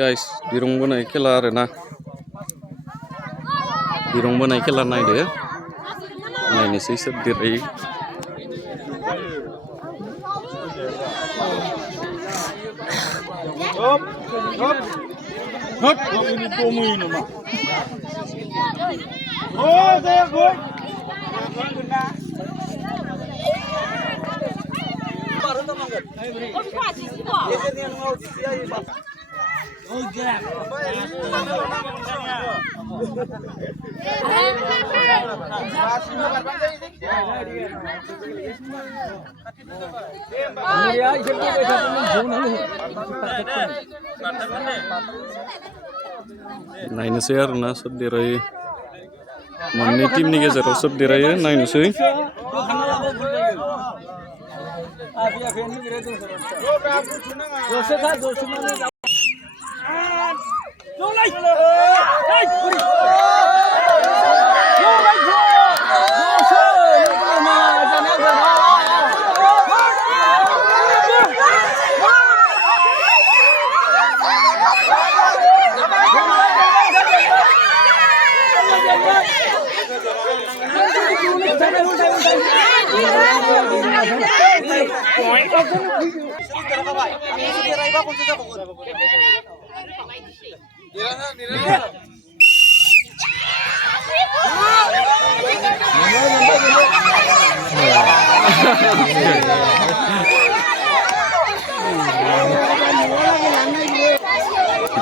guys दिरुं बोनाय खेला आरोना दिरुं बोनाय खेला नायदो नायनोसै सोर देरहायो नायनोसै आरोना सोर देरहायो मोननै टीमनि गेजेराव सोर देरहायो नायनोसै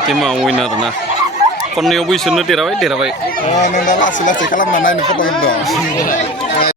टीमा विनार ना खननैयावबो इसोरनो देरहाबाय नों दा लासै लासै खालामना नायनो फट'गोन